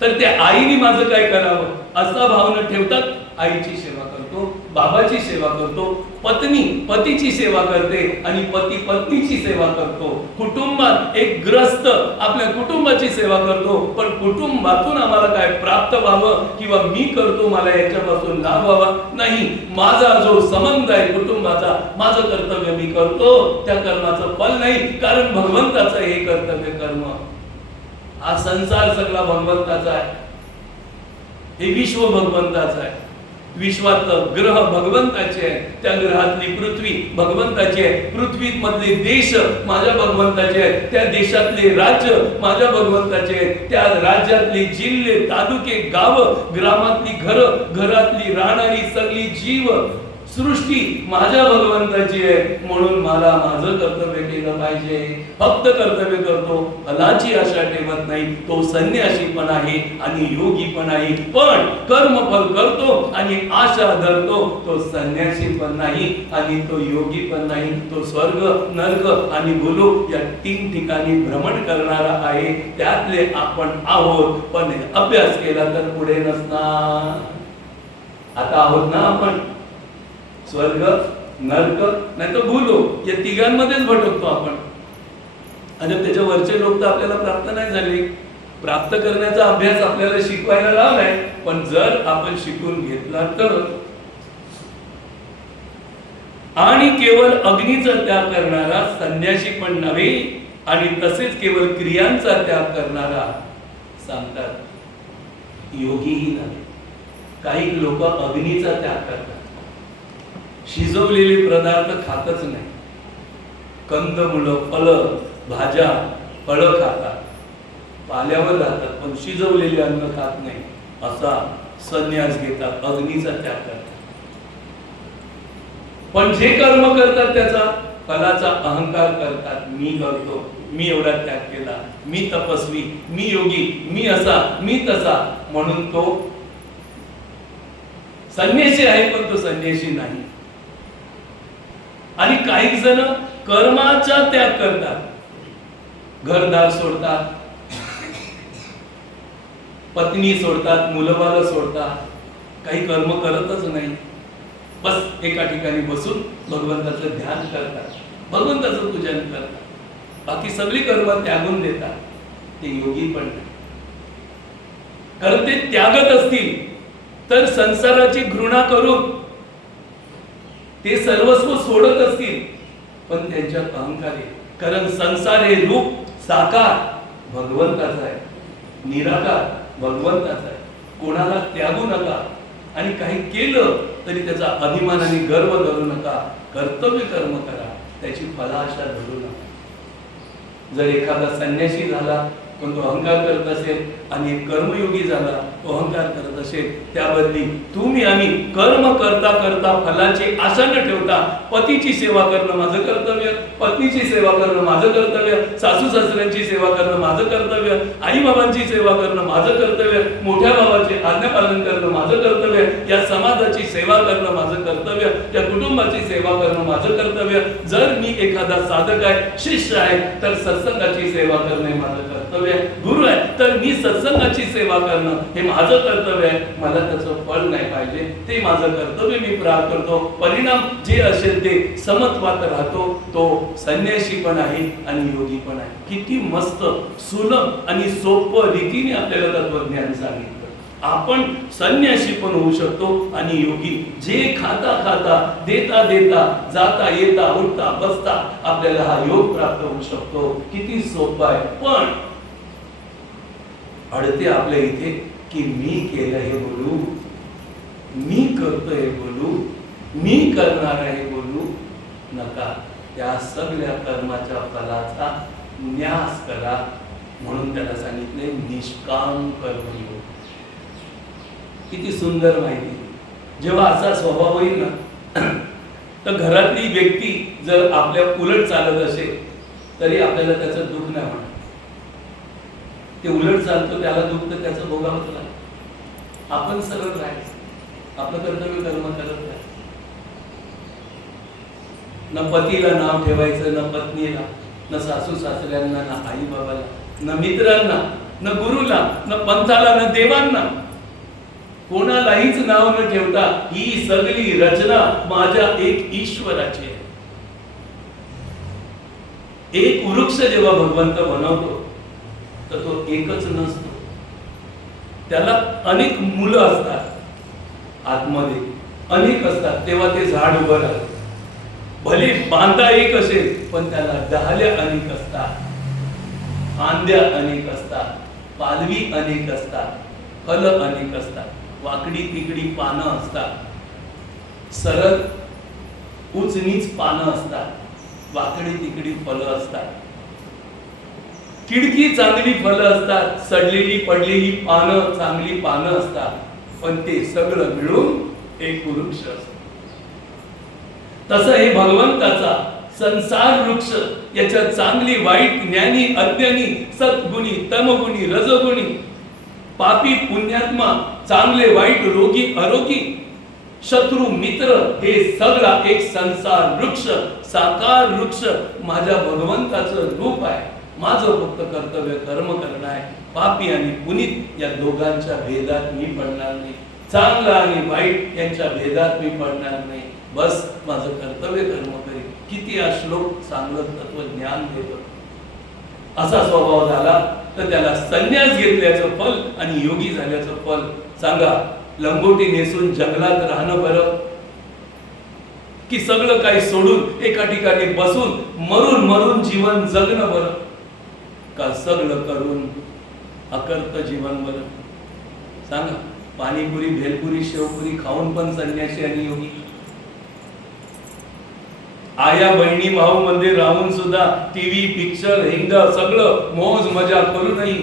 तर त्या आईने माझं काय करावं असा भाव न ठेवता आईची सेवा करतो, बाबाची सेवा करतो, पत्नी पतीची सेवा करते आणि पती पत्नीची सेवा करतो. कुटुंबात एक ग्रस्त आपल्या कुटुंबाची सेवा करतो, पण कुटुंबातून आम्हाला काय प्राप्त व्हावं किंवा मी करतो मला याच्यापासून लाभ व्हावा नाही. माझा जो संबंध आहे कुटुंबाचा, माझं कर्तव्य मी करतो, त्या कर्माचं फल नाही, कारण भगवंताचं हे कर्तव्य कर्म. हा संसार सगळा भगवंताचा आहे, हे विश्व भगवंताचं आहे. विश्वातलं ग्रह भगवंताचे आहे, त्या ग्रहातली पृथ्वी भगवंताची आहे, पृथ्वी मधले देश माझ्या भगवंताचे आहेत, त्या देशातले राज्य माझ्या भगवंताचे आहेत, त्या राज्यातले जिल्हे तालुके गाव ग्रामातली घरातली राहणारी सगळी जीव सृष्टी माझ्या भगवंताची आहे. म्हणून मला माझं कर्तव्य केलं पाहिजे. फक्त कर्तव्य करतो, फलाची आशा ठेवत नाही, तो संन्यासी पण आहे आणि योगी पण आहे. पण कर्मफल करतो आणि आशा धरतो, तो संन्यासी पण नाही आणि तो योगी पण नाही. तो स्वर्ग नरक आणि भूलोक या 3 ठिकाणी भ्रमण करणारा आहे. त्यातले आपण आहोत, पण अभ्यास केला तर पुढे नसणार. आता आहोत ना आपण स्वर्ग नरक नाही तर भूलोक, या तिघांमध्येच भटकतो आपण. आणि त्याच्या वरचे लोक तर आपल्याला प्राप्त नाही झाले. प्राप्त करण्याचा अभ्यास आपल्याला शिकवायला लावलाय, पण जर आपण शिकून घेतला तर. आणि केवळ अग्नीचा त्याग करणारा संन्यासी पण नव्हे, आणि तसेच केवळ क्रियांचा त्याग करणारा सांगतात योगीही नव्हे. काही लोक अग्नीचा त्याग करतात, शिजवलेले पदार्थ खातच नाही, कंदमुळं फळं भाज्या फळं खातात, पाल्यावर राहतात, पण शिजवलेले अन्न खात नाही, असा संन्यास घेतात, अग्नीचा त्याग करतात. पण जे कर्म करतात त्याचा फलाचा अहंकार करतात. मी करतो, मी एवढा त्याग केला, मी तपस्वी, मी योगी, मी असा, मी तसा, म्हणून तो संन्यासी आहे, पण तो संन्यासी नाही. आणि काही जण कर्माचा त्याग करतात, घरदार सोडतात, पत्नी सोडतात, मुलंबाळ सोडतात, काही कर्म करतच नाही, बस एका ठिकाणी बसून भगवंताचं ध्यान करतात, भगवंताचं पूजन करतात, बाकी सगळी कर्म त्यागून देतात. ते योगी पण नाही. कारण ते त्यागत असतील तर संसाराची घृणा करून ते सर्वस्व सोडत असतील, पण त्यांच्यात अहंकार आहे. कारण संसार हे रूप साकार भगवंताचा आहे, निराकार भगवंताचा आहे. कोणाला त्यागू नका, आणि काही केलं तरी त्याचा अभिमान आणि गर्व धरू नका. कर्तव्य कर्म करा, त्याची फलाशा धरू नका. जर एखादा संन्यासी झाला पण तो अहंकार करत असेल आणि कर्मयोगी झाला तो अहंकार करत असेल, त्याबद्दली तुम्ही आम्ही कर्म करता करता फलाची आशा न ठेवता पतीची सेवा करणं माझं कर्तव्य, पत्नीची सेवा करणं माझं कर्तव्य, सासू सासऱ्यांची सेवा करणं माझं कर्तव्य, आई बाबांची सेवा करणं माझं कर्तव्य, मोठ्या भावाचे आज्ञा पालन करणं माझं कर्तव्य, या समाजाची सेवा करणं माझं कर्तव्य, त्या कुटुंबाची सेवा करणं माझं कर्तव्य. जर मी एखादा साधक आहे, शिष्य आहे, तर सत्संगाची सेवा करणे माझं कर्तव्य. गुरु आहे तर मी सत्संगाची सेवा करणं हे माझं कर्तव्य आहे. मला त्याचं फळ नाही पाहिजे, ते माझं कर्तव्य मी प्राप्त करतो. परिणाम जे असेल ते समत्वात राहतो. तो संन्यासी पण आहे आणि योगी पण आहे. किती मस्त सुलभ आणि सोपं रीतीने आपल्याला तत्वज्ञान सांगितलं. आपण संन्यासी पण होऊ शकतो आणि योगी. जे खाता खाता देता देता जाता येता उठता बसता आपल्याला हा योग प्राप्त होऊ शकतो. किती सोपं आहे. पण अडते आपल्या इथे की मी केलं हे बोलू, मी करतोय बोलू, मी करणार आहे बोलू. नका, त्या सगळ्या कर्माच्या फलाचा न्यास करा. म्हणून त्याला सांगितले निष्काम कर्मयोग. किती सुंदर माहिती. जेव्हा असा स्वभाव होईल ना, तर घरातली व्यक्ती जर आपल्या उलट चालत असेल तरी आपल्याला त्याचं दुःख नाही होणार. ते उलट चालतो त्याला दुःख तर त्याचं भोगावंच लागतं. आपण सरळ राहायचं, आपलं कर्तव्य कर्म करत राहायचं. न पतीला नाव ठेवायचं, न पत्नीला, न सासू सासऱ्यांना, न आई बाबाला, न मित्रांना, न गुरुला, न पंथाला, न देवांना, कोणालाहीच नाव न ठेवता ही सगळी रचना माझ्या एक ईश्वराची आहे. एक वृक्ष जेव्हा भगवंत बनवतो तर तो एकच नसतो, त्याला अनेक मुलं असतात, आतमध्ये अनेक असतात. तेव्हा ते झाड उभं राहतं. भले बांधा एक असेल पण त्याला डहाल्या अनेक असतात, फांद्या अनेक असतात, पालवी अनेक असतात, फल अनेक असतात, वाकडी तिकडी पानं असतात, सरळ उच नीच पानं असतात, वाकडी तिकडी फलं असतात, किडकी चांगली फलं असतात, सडलेली पडलेली पानं चांगली पानं असतात, पण ते सगळं मिळून एक वृक्ष असतो. तसं हे भगवंताचा संसार वृक्ष, याच्या चांगली वाईट, ज्ञानी अज्ञानी, सद्गुणी तमगुणी रजगुणी, पापी पुण्यात्मा, चांगले वाईट, रोगी आरोगी, शत्रू मित्र, हे सगळा एक संसार वृक्ष, साकार वृक्ष माझ्या भगवंताचं रूप आहे. माझं फक्त कर्तव्य कर्म करणं आहे. पापी आणि पुनीत या दोघांच्या भेदात मी पडणार नाही, चांगला आणि वाईट यांच्या भेदात मी पडणार नाही. बस माझं कर्तव्य कर्म करेन. किती हा श्लोक चांगलं तत्वज्ञान देतो. असा स्वभाव झाला तर त्याला संन्यास घेतल्याचं फल आणि योगी झाल्याचं फल. सांगा, लंगोटी नेसून जंगलात राहणं बरं की सगळं काही सोडून एका ठिकाणी बसून मरून मरून जीवन जगणं बरं, का सगळं करून अकर्त जीवन बरं? सांगा. पाणीपुरी, भेलपुरी, शेवपुरी खाऊन पण संन्यासी आणि योगी, आया बहिणी भाऊ मध्ये राहून सुद्धा टीव्ही पिक्चर हिंग सगळं मौज मजा करूनही,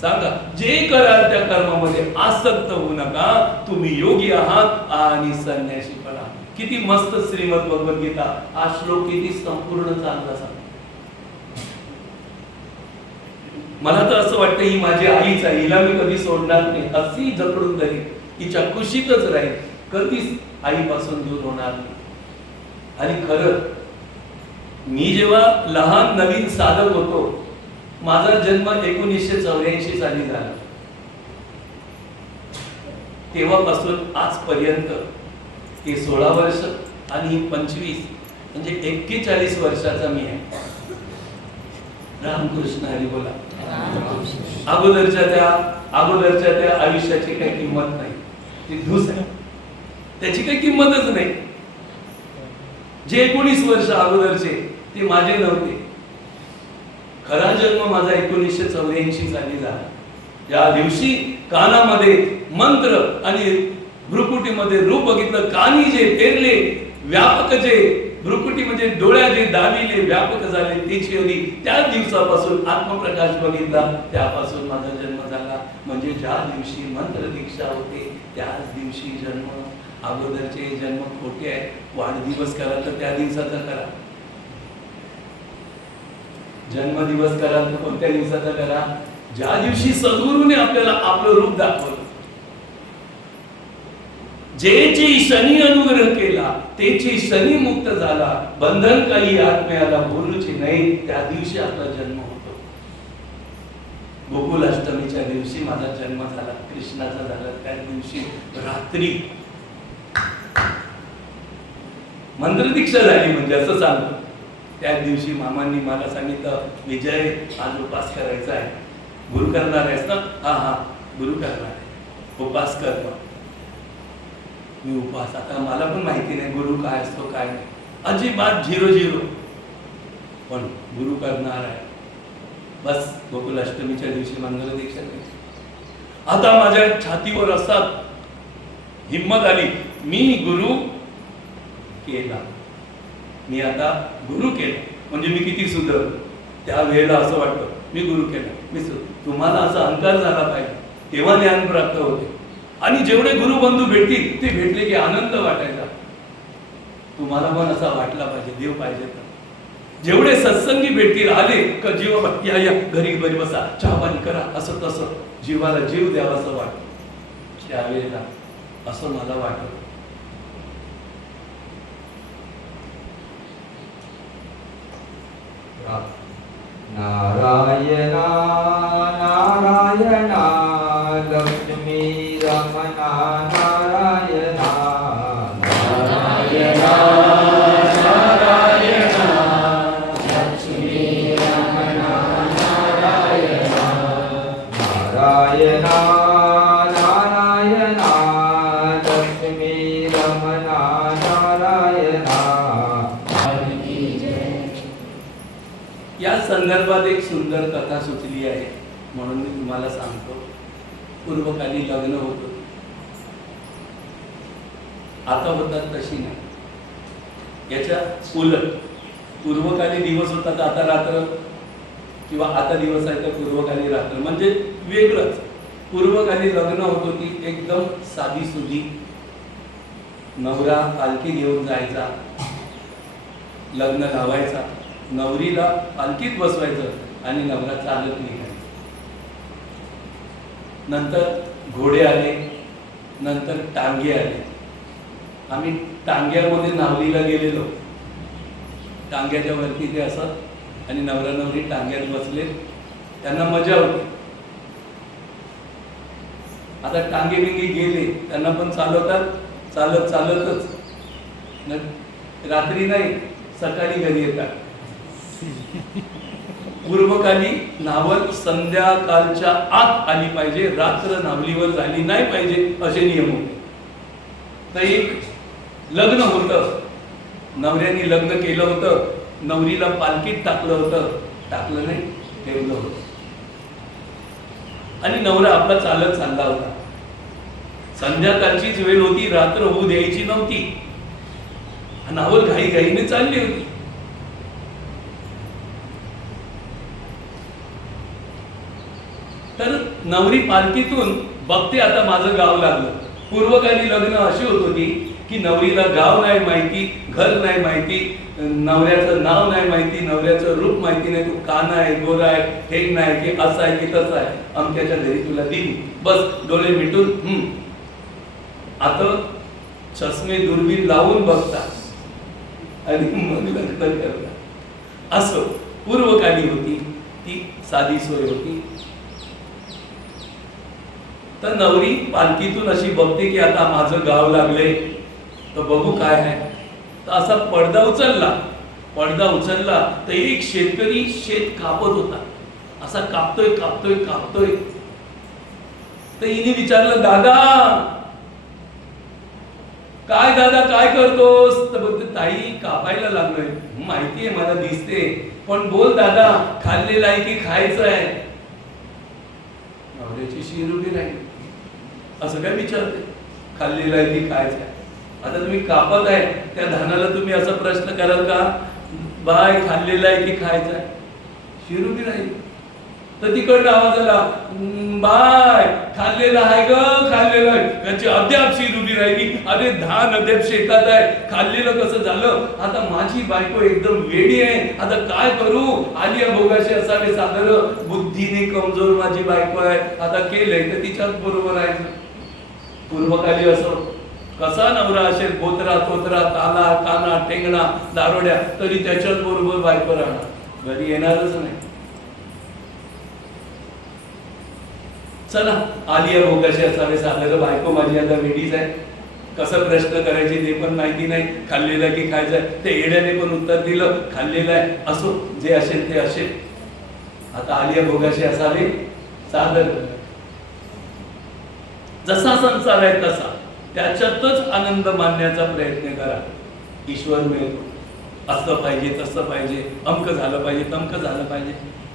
सांगा, जे कराल त्या कर्मामध्ये आसक्त होऊ नका, तुम्ही योगी आहात आणि संन्यासी पण आहात. किती मस्त श्रीमद भगवद्गीता. हा श्लोक किती संपूर्ण चांगला सांग. मला तर असं वाटतं ही माझी आईच आहे, हिला मी कधी सोडणार नाही, अशी जपडून धरीन, हिच्या कुशीतच राहील, कधीच आईपासून दूर होणार नाही. आणि खरं मी जेव्हा लहान नवीन साधक होतो, माझा जन्म 1984 साली झाला. तेव्हापासून आजपर्यंत हे 16 वर्ष आणि 25 म्हणजे 41 वर्षाचा मी आहे. रामकृष्ण हरी बोला. अगोदरच्या त्या आयुष्याची काही किंमत नाही, ती धूस आहे, त्याची काही किंमतच नाही. जे 19 वर्ष अगोदरचे ते माझे नव्हते. खरा जन्म माझा 1984 साली झाला. या दिवशी कानामध्ये मंत्र आणि भ्रुकुटीमध्ये रूप बघितलं. कानी जे पेरले व्यापक, जे भ्रुकुटी म्हणजे डोळ्या जे दाविले व्यापक झाले त्याची होती. त्याच दिवसापासून आत्मप्रकाश बघितला, त्यापासून माझा जन्म झाला. म्हणजे ज्या दिवशी मंत्र दीक्षा होते त्याच दिवशी जन्म. अगोदरचे जन्म खोटे आहेत. वाढदिवस करा तर त्या दिवसाचा करा, जन्मदिवस करा तर कोणत्या दिवसाचा करा? ज्या दिवशी सद्गुरूने आपल्याला आपलं रूप दाखवलं. जेची शनी अनुग्रह केला तेची शनी मुक्त झाला. बंधन काही आत्म्याला बोलूची नाही, त्या दिवशी आपला जन्म होतो. गोकुलाष्टमीच्या दिवशी माझा जन्म झाला, कृष्णाचा झाला. त्या दिवशी रात्री मंत्र दीक्षा झाली, म्हणजे असं सांगतो. त्या दिवशी मामांनी मला सांगितलं, विजय आज उपास करायचा आहे. गुरु करणार आहेस ना? हा हा गुरु करणार आहे, उपास कर. मी उपास, आता मला पण माहिती नाही गुरु काय असतो काय नाही, अजिबात 0-0, पण गुरु करणार आहे. बस गोकुलाष्टमीच्या दिवशी मंगल दीक्षा करायची. आता माझ्या छातीवर असतात हिम्मत आली, मी गुरु केला. मी आता गुरु केलं म्हणजे मी किती सुधरलो. त्यावेळेला असं वाटतं मी गुरु केलं, तुम्हाला असा अहंकार झाला पाहिजे, तेव्हा ज्ञान प्राप्त होते. आणि जेवढे गुरुबंधू भेटतील ते भेटले की आनंद वाटायचा. तुम्हाला पण असा वाटला पाहिजे, देव पाहिजे तर. जेवढे सत्संगी भेटतील आले का जीवा या या घरी घरी बसा, चहा पाणी करा, असं तसं जीवाला जीव द्यावाचं वाटतं. त्यावेळेला असं मला वाटत नारायणा नारायणा लक्ष्मी रमणा नारायणा नारायणा नारायणा लक्ष्मी रमणा नारायणा नारायणा नारायणा लक्ष्मी रमणा नारायणा. या संदर्भात एक सुंदर कथा सुचली आहे म्हणून मी तुम्हाला सांगतो. पूर्वकाली लग्न होतं, आता होतात तशी नाही. याच्या उलट पूर्वकाली दिवस होतात आता रात्र, किंवा आता दिवस आहे तर पूर्वकाली रात्र, म्हणजे वेगळंच. पूर्वकाली लग्न होत होती, एकदम साधी सुधी. नवरा पालखी घेऊन जायचा, लग्न लावायचा, नवरीला पालखीत बसवायचं आणि नवरा चालत निघायचा. नंतर घोडे आले, नंतर टांगे आले. आम्ही टांग्यामध्ये नावलीला गेलेलो. टांग्याच्या वरती ते असं आणि नवरा नवरी टांग्यात बसले, त्यांना मजा होती. आता टांगे बिंगे गेले, त्यांना पण चालवतात, चालत चालतच रात्री नाही सकाळी घरी येतात. पूर्वकाली नावल संध्याकाळच्या आत आली पाहिजे, रात्र नावलीवर झाली नाही पाहिजे असे नियम होते. तर एक लग्न होतं, नवऱ्याने लग्न केलं होतं, नवरीला पालखीत टाकलं होतं, टाकलं नाही ठेवलं होतं, आणि नवरा आपला चालत चालला होता. संध्याकाळचीच वेळ होती, रात्र होऊ द्यायची नव्हती. नावल घाई घाईने चालली होती. तर नवरी पालखीतून बघते आता माझं गाव लागलं. पूर्वकाली लग्न अशी होत होती की नवरीला गाव नाही माहिती, घर नाही माहिती, नवऱ्याचं नाव नाही माहिती, नवऱ्याचं रूप माहिती नाही, तू काना आहे, गोरा आहे, ठेंग नाही की असं आहे की तसं आहे, अमक्याच्या घरी तुला दिली, बस डोळे मिटून आता चष्मे दुर्बीण लावून बघतात आणि मग लग्न करतात. असं पूर्वकाली होती ती साधी सोय होती. तर नवरी पालखीतून अशी बघते की आता माझं गाव लागले, तर बघू काय आहे. तर असा पडदा उचलला तर एक शेतकरी शेत कापत होता. असा कापतोय कापतोय कापतोय. तर हिने विचारलं, दादा काय करतोस? तर बोलते, ताई कापायला लागलोय. माहितीये मला, दिसते, पण बोल दादा, खाल्लेलं आहे की खायचं आहे? नवऱ्याची शीर उभी राहील. असं काय विचारते, खाल्लेलं आहे की खायचं आहे? आता तुम्ही कापत आहे त्या धानाला तुम्ही असा प्रश्न कराल का, बाय खाल्लेलं आहे की खायचं आहे? शीर उभी राहील. तर तिकडनं आवाज आला, बाय खाल्लेलं आहे ग, खाल्लेलं आहे. त्याची अद्याप शीर उभी राहिली. अरे धान अद्याप शेतात आहे, खाल्लेलं कसं झालं? आता माझी बायको एकदम वेडी आहे, आता काय करू? आलिया भोगाशी असावे सादर, बुद्धीने कमजोर माझी बायको आहे, आता केलंय तर तिच्याच बरोबर आहे. पूर्वकाली असं कसा नवरा असेल, बोत्रा तोत्रा, ताला काना टेंगणा दारोड्या, तरी त्याच्याच बरोबर बायको राहणार, घरी येणारच नाही. चला आलिया भोगाशी असावे सादर, बायको माझी आता वेडीच आहे, कसं प्रश्न करायचे ते पण माहिती नाही, खाल्लेलं की खायचंय? ते येड्याने पण उत्तर दिलं, खाल्लेलं आहे. असो, जे असेल ते असेल, आता आलिया भोगाशी असावे सादर. जसा संसार आहे तसा त्याच्यातच आनंद मानण्याचा प्रयत्न करा. ईश्वर मिळतो, असं पाहिजे तसं पाहिजे, अमक झालं पाहिजे तमक झालं पाहिजे.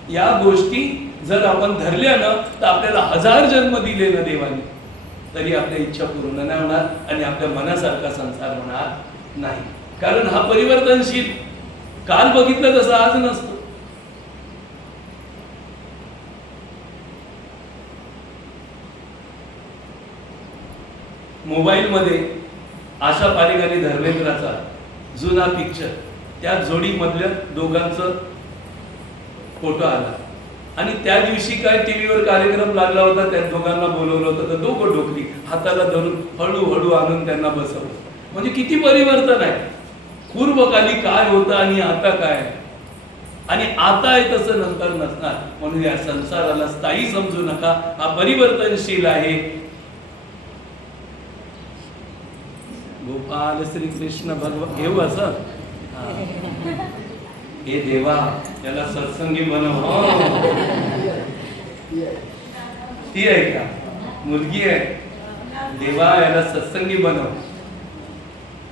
या गोष्टी जर आपण धरल्या ना, तर आपल्याला 1000 जन्म दिले ना देवाने, तरी आपल्या इच्छा पूर्ण नाही होणार आणि आपल्या मनासारखा संसार होणार नाही. कारण हा परिवर्तनशील काल बघितलं तसं आज नसतं. मोबाईल मध्ये आशा पारेख आणि धर्मेंद्राचा जुना पिक्चर, त्या जोडीमधल्या दोघांचं फोटो आला आणि त्या दिवशी काय टीव्हीवर कार्यक्रम लागला होता, त्या दोघांना बोलवलं होतं. तर दोघं डोकली हाताला धरून हळूहळू आणून त्यांना बसवलं. म्हणजे किती परिवर्तन आहे. पूर्वकाली काय होतं आणि आता काय, आणि आता आहे तसं नंतर नसणार. म्हणून या संसाराला स्थायी समजू नका, हा परिवर्तनशील आहे. गोपाल श्री कृष्ण भगवान घेऊ असं. हे देवा याला सत्संगी बनव. ती आहे का मुलगी आहे, देवा याला सत्संगी बनव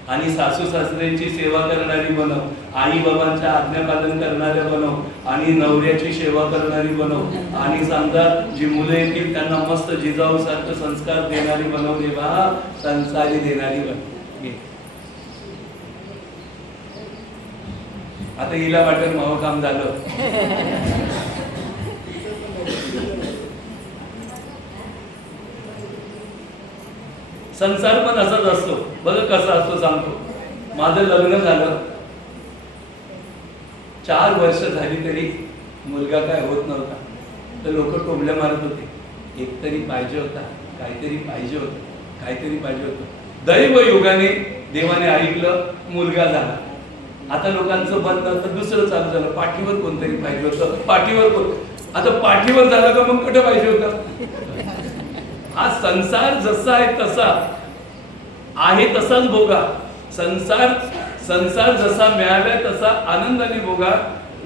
आणि सासू सासऱ्यांची सेवा करणारी बनव, आई बाबांच्या आज्ञापालन करणाऱ्या बनव आणि नवऱ्याची सेवा करणारी बनव आणि समजा जी मुलं येतील त्यांना मस्त जिजाऊ सारखं संस्कार देणारी बनव देवा, संसारी देणारी बनव. आता हिला वाटेल मावं काम झालं. संसार पण असाच असतो. बघा कसा असतो सांगतो. माझं लग्न झालं, 4 वर्ष झाली तरी मुलगा काय होत नव्हता. तर लोक टोमल्या मारत होते, एकतरी पाहिजे होता, काहीतरी पाहिजे होतं, काहीतरी पाहिजे होतं. दैव योगाने देवाने ऐकलं, मुलगा झाला. आता लोकांचं बंद, तर दुसरं चालू झालं, पाठीवर कोणतरी पाहिजे होतं, पाठीवर कोण. आता पाठीवर झालं का मग कुठं पाहिजे होतं. हा संसार जसा आहे तसा आहे, तसाच भोगा. संसार जसा मिळाला तसा आनंदाने भोगा,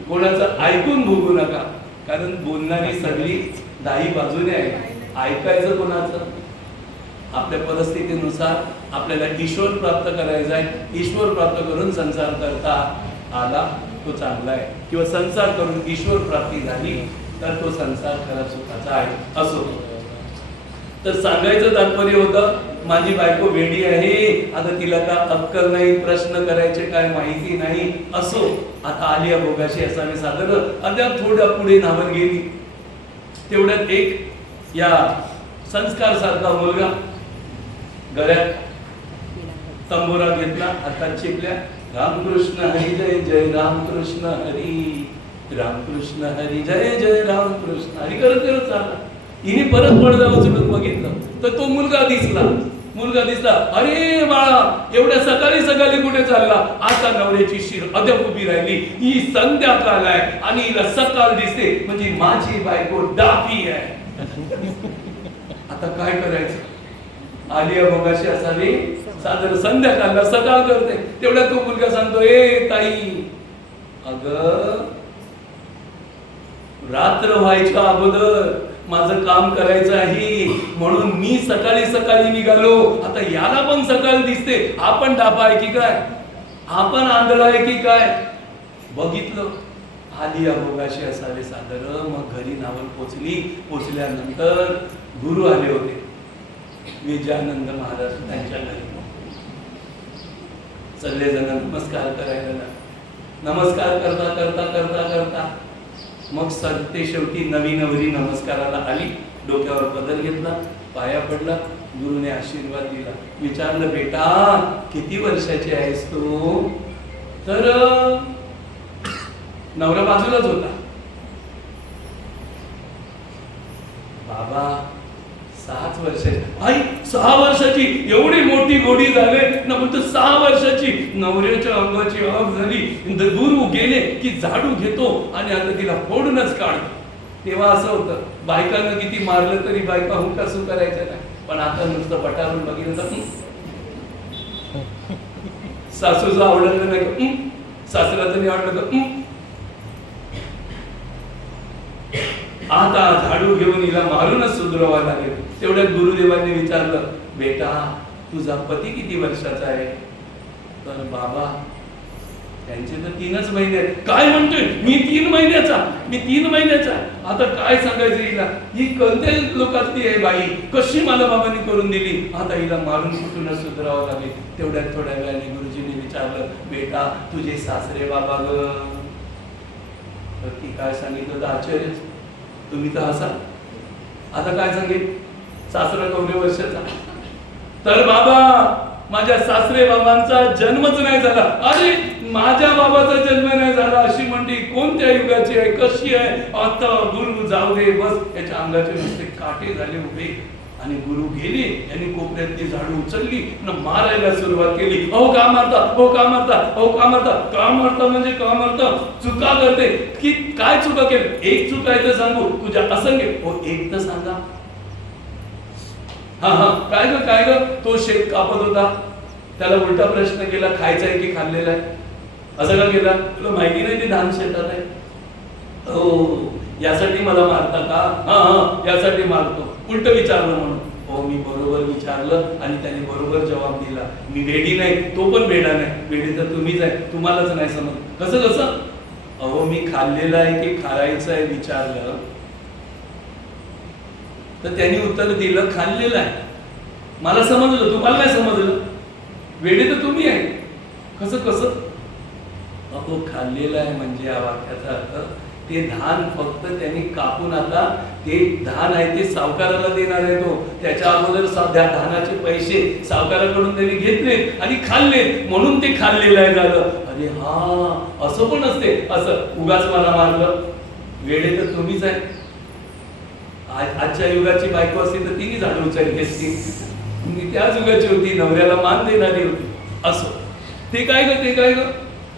कोणाचं ऐकून भोगू नका. कारण बोलणारी सगळी दाही बाजूने आहे. ऐकायचं कोणाचं, आपल्या परिस्थितीनुसार आपल्याला ईश्वर प्राप्त करायचा आहे. ईश्वर प्राप्त करून संसार करता आला तो चांगला आहे, किंवा संसार करून ईश्वर प्राप्ती झाली तर तो संसार खरा सुखाचा आहे. असो, तर सांगायचं तात्पर्य होतं, माझी बायको वेडी आहे, आता तिला का अक्कल नाही, प्रश्न करायचे काय माहिती नाही. असो, आता आली भोगाशी असावे सादर. अद्याप थोडं पुढे नावत गेली, तेवढ्यात एक या संस्कार सारखा मुलगा गळ्यात तंबोरा घेतला, हातात चिपल्या, रामकृष्ण हरी जय जय रामकृष्ण हरी, रामकृष्ण हरी जय जय रामकृष्ण हरी करत करत चालला. हिने परत पडदा उचलून बघितलं तर तो मुलगा दिसला. अरे बाळा, एवढ्या सकाळी सकाळी कुठे चालला. आता नवऱ्याची शिर अद्याप उभी राहिली. ही संध्याकाळ आहे आणि हिला सकाळ दिसते, म्हणजे माझी बायको डाफी आहे. आता काय करायचं. आलिया भोगाशी असावी सादर, संध्याकाळला सकाळ करते. तेवढ्या तो मुलगा सांगतो, ए ताई, अगं रात्र व्हायच्या अगोदर माझं काम करायचं आहे, म्हणून मी सकाळी सकाळी निघालो. आता याला पण सकाळ दिसते, आपण डापा आहे की काय, आपण आंधळा आहे की काय. बघितलं, आलिया भोगाशी असावे सादर. मग घरी नावल पोचल्यानंतर गुरु आले होते, विजयानंद महाराज. त्यांच्या घरी सगळेजण नमस्कार करायला. नमस्कार करता करता करता करता मग सरते शेवटी नवी नवरी नमस्काराला आली. डोक्यावर पदर घेतला, पाया पडला, गुरुने आशीर्वाद दिला. विचारलं, बेटा किती वर्षाची आहेस तू. तर नवरा बाजूलाच होता. बाबा 7 वर्षाची. आई 6 वर्षाची, एवढी मोठी गोडी झाले ना, म्हणतो 6 वर्षाची. नवऱ्याच्या अंगाची आग झाली. गुरु गेले की झाडू घेतो आणि आता तिला फोडूनच काढतो. तेव्हा असं होतं, बायकांना किती मारलं तरी बायका हुकासू करायच्या नाही. पण आता नुसतं पटारून बघितलं तर सासूचं आवडलं नाही का, सासऱ्याचं नाही आवडलं का. आता झाडू घेऊन हिला मारूनच सुधरवायला लागेल. तेवढ्यात गुरुदेवांनी विचारलं, बेटा तुझा पती किती वर्षाचा आहे. तर बाबा त्यांचे तर 3च महिने आहेत. काय म्हणतोय मी 3 महिन्याचा, मी 3 महिन्याचा. आता काय सांगायचं हिला, ही कोणत्या लोकातली आहे बाई, कशी मला बाबांनी करून दिली. आता हिला मारून कुठूनच सुधारावं लागेल. तेवढ्यात थोड्या वेळाने गुरुजींनी विचारलं, बेटा तुझे सासरे बाबा ग. तर ती काय सांगितलं तर आश्चर्यच, तुम्ही तर हसा. आता काय सांगेल, सासरा 9 वर्षाचा. तर बाबा माझ्या सासरे बाबांचा जन्मच नाही झाला. अरे माझ्या बाबाचा जन्म नाही झाला अशी म्हणती, कोणत्या युगाची आहे, कशी आहे. आता गुरु जाऊ दे बस. याच्या अंगाचे नुसते काटे झाले उभे. आणि गुरु गेले, यांनी कोपऱ्यातली झाडू उचलली न मारायला सुरुवात केली. अहो का मारता, अहो का मारता, अहो का मारता. का मारता म्हणजे का मारता, चुका करते की काय चुका केली. एक चूक आहे तर सांगू तुझ्या असंख्य. हो एक तर सांगा. हा हा काय ग काय ग. तो शेत कापत होता, त्याला उलटा प्रश्न केला, खायचा आहे की खाल्लेला आहे. असं का केला, तुला माहिती नाही ते धान शेतात आहे. हो यासाठी मला मारता का. हा हा यासाठी मारतो. उलट विचारलं म्हणून. हो मी बरोबर विचारलं आणि त्याने बरोबर जबाब दिला. मी वेडी नाही, तो पण वेडा नाही. वेडी तर तुम्हीच आहे, तुम्हालाच नाही समज. कसं कसं. अहो मी खाल्लेलं आहे की खायचं आहे विचारलं, तर त्यांनी उत्तर दिलं खाल्लेलं आहे. मला समजलं, तुम्हाला नाही समजलं. वेडे तर तुम्ही आहे. कसं कसं. अहो खाल्लेलं आहे म्हणजे या वाक्याचा अर्थ ते धान फक्त त्यांनी कापून, आता ते धान आहे ते सावकाराला देणार आहे. तो त्याच्या अगोदर सध्या धानाचे पैसे सावकाराकडून त्यांनी घेतले आणि खाल्ले, म्हणून ते खाल्लेलं आहे झालं. अरे हा असं पण असते. असं उगाच मला मारलं. वेडे तर तुम्हीच आहे. आजच्या युगाची बायको असती तर तिने झाडू उचलली असती. मी त्याच युगाची होती, नवऱ्याला मान देणारी होती. असं ते काय ग, ते काय ग.